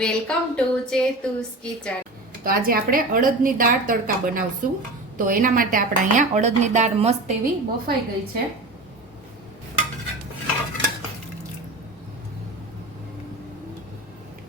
Welcome to ચેતુસ kitchen. તો આજે આપણે અડદની દાળ તડકા બનાવશું. તો એના માટે આપણે અહીંયા અડદની દાળ મસ્ત એવી બફાઈ ગઈ છે.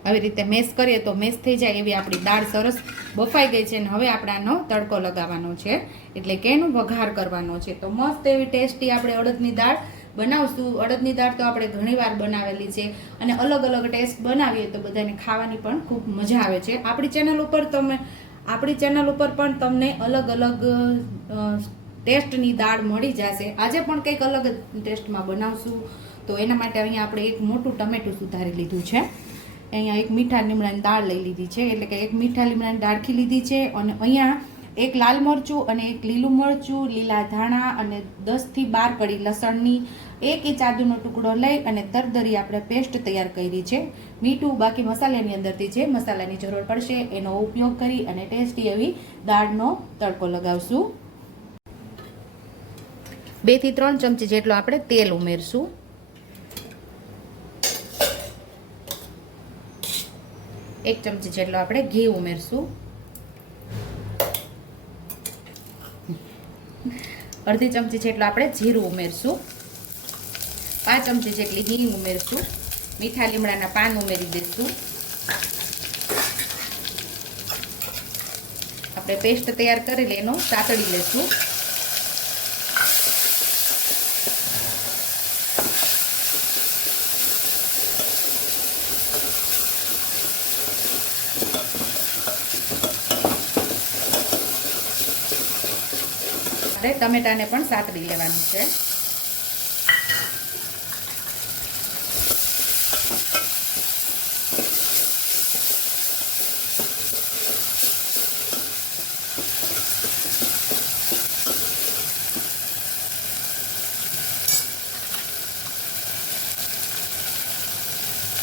આવી રીતે મેશ કરીએ તો મેશ થઈ જાય એવી આપણી દાળ સરસ બફાઈ ગઈ છે અને હવે આપણે આનો તડકો લગાવવાનો છે. એટલે કે એનો વઘાર કરવાનો છે. તો મસ્ત એવી ટેસ્ટી આપણે અડદની દાળ બનાવશું. અડદની દાળ તો આપણે ઘણીવાર બનાવેલી છે અને અલગ અલગ ટેસ્ટ બનાવીએ તો બધાને ખાવાની પણ ખૂબ મજા આવે છે. આપણી ચેનલ ઉપર તમે, આપણી ચેનલ ઉપર પણ તમને અલગ અલગ ટેસ્ટની દાળ મળી જશે. આજે પણ કંઈક અલગ ટેસ્ટમાં બનાવશું. તો એના માટે અહીંયા આપણે એક મોટું ટમેટું સુધારી લીધું છે. અહીંયા એક મીઠા લીમડાની દાળ લઈ લીધી છે. એટલે કે એક મીઠા લીમડાની દાળખી લીધી છે અને અહીંયા એક લાલ મરચું અને એક લીલું મરચું, લીલા ધાણા અને દસથી બાર કડી લસણની એક ઇંચ આદુનો ટુકડો લઈ અને તરદરી આપણે પેસ્ટ તૈયાર કરી છે. મીઠું બાકી મસાલાની અંદરથી જે મસાલાની જરૂર પડશે એનો ઉપયોગ કરી અને ટેસ્ટી એવી દાળનો તડકો લગાવશું. બેથી ત્રણ ચમચી જેટલો આપણે તેલ ઉમેરશું. એક ચમચી જેટલો આપણે ઘી ઉમેરશું. અડધી ચમચી જેટલો આપણે જીરું ઉમેરશું. પાંચ ચમચી જેટલી હિંગ ઉમેરશું. મીઠા લીમડાના પાન ઉમેરી દઈશું. આપણે પેસ્ટ તૈયાર કરેલી એનો સાતડી લેશું. આપણે ટમેટાને પણ સાતડી લેવાનું છે.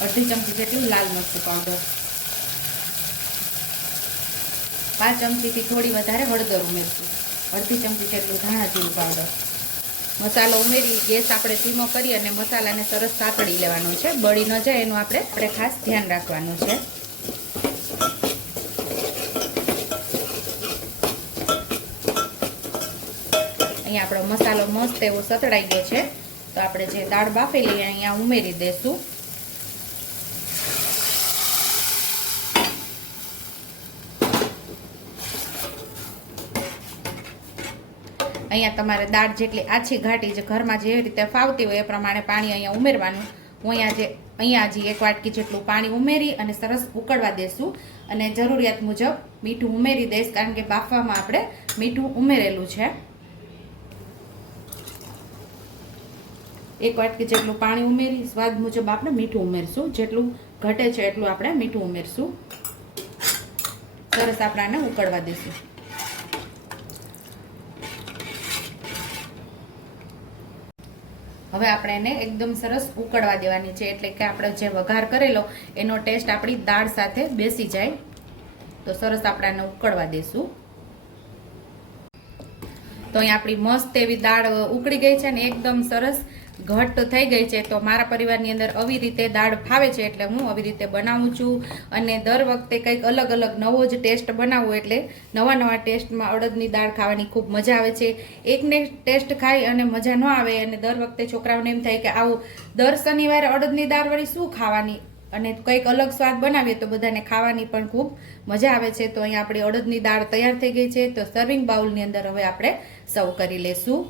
અડધી ચમચી જેટલું લાલ મરચું પાવડર. પાંચ ચમચીથી થોડી વધારે હળદર ઉમેરશું. અડધી ચમચી જેટલું ધાણા જીરું પાવડર. મસાલો ઉમેરી, ગેસ આપણે ધીમો કરી અને મસાલાને સરસ સાંકળી લેવાનો છે. બળી ન જાય એનું આપણે આપણે ખાસ ધ્યાન રાખવાનું છે. અહીંયા આપણો મસાલો મસ્ત એવો સતળાઈ ગયો છે. તો આપણે જે દાળ બાફેલી અહીંયા ઉમેરી દઈશું અહીંયા તમારે દાળ જેટલી આછી ઘાટી જે ઘરમાં જે રીતે ફાવતી હોય એ પ્રમાણે પાણી અહીંયા ઉમેરવાનું. હું અહીંયા જે, અહીંયા હજી એક વાટકી જેટલું પાણી ઉમેરી અને સરસ ઉકળવા દેશું અને જરૂરિયાત મુજબ મીઠું ઉમેરી દઈશ કારણ કે બાફવામાં આપણે મીઠું ઉમેરેલું છે. એક વાટકી જેટલું પાણી ઉમેરી, સ્વાદ મુજબ આપણે મીઠું ઉમેરશું. જેટલું ઘટે છે એટલું આપણે મીઠું ઉમેરશું. સરસ આપણે આને ઉકળવા દઈશું હવે આપણે એને એકદમ સરસ ઉકળવા દેવાની છે, એટલે કે આપણે જે વઘાર કરેલો, એનો ટેસ્ટ આપણી દાળ સાથે બેસી જાય. તો સરસ આપણે આને ઉકળવા દઈશું તો અહીં આપણી મસ્ત એવી દાળ ઉકળી ગઈ છે ને, એકદમ સરસ ઘટ થઈ ગઈ છે, તો મારા પરિવારની અંદર આવી રીતે દાળ ફાવે છે એટલે હું આવી રીતે બનાવું છું. અને દર વખતે કંઈક અલગ અલગ નવો જ ટેસ્ટ બનાવું એટલે નવા નવા ટેસ્ટમાં અડદની દાળ ખાવાની ખૂબ મજા આવે છે. એકને ટેસ્ટ ખાઈ અને મજા ન આવે અને દર વખતે છોકરાઓને એમ થાય કે આવું દર શનિવારે અડદની દાળ વળી શું ખાવાની? અને કંઈક અલગ સ્વાદ બનાવીએ તો બધાને ખાવાની પણ ખૂબ મજા આવે છે. તો અહીંયા આપણી અડદની દાળ તૈયાર થઈ ગઈ છે, તો સર્વિંગ બાઉલની અંદર હવે આપણે સર્વ કરી લેશું.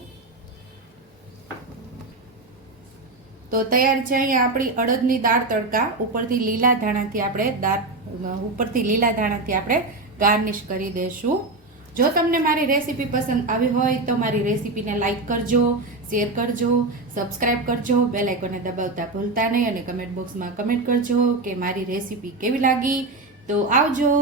તો તૈયાર છે અહીંયા આપણી અડદની દાળ તડકા. ઉપરથી લીલા ધાણાથી આપણે દાળ ઉપરથી લીલા ધાણાથી આપણે ગાર્નિશ કરી દઈશું જો તમને મારી રેસીપી પસંદ આવી હોય તો મારી રેસીપીને લાઇક કરજો, શેર કરજો, સબસ્ક્રાઇબ કરજો, બેલ દબાવતા ભૂલતા નહીં અને કમેન્ટ બોક્સમાં કમેન્ટ કરજો કે મારી રેસીપી કેવી લાગી. તો આવજો.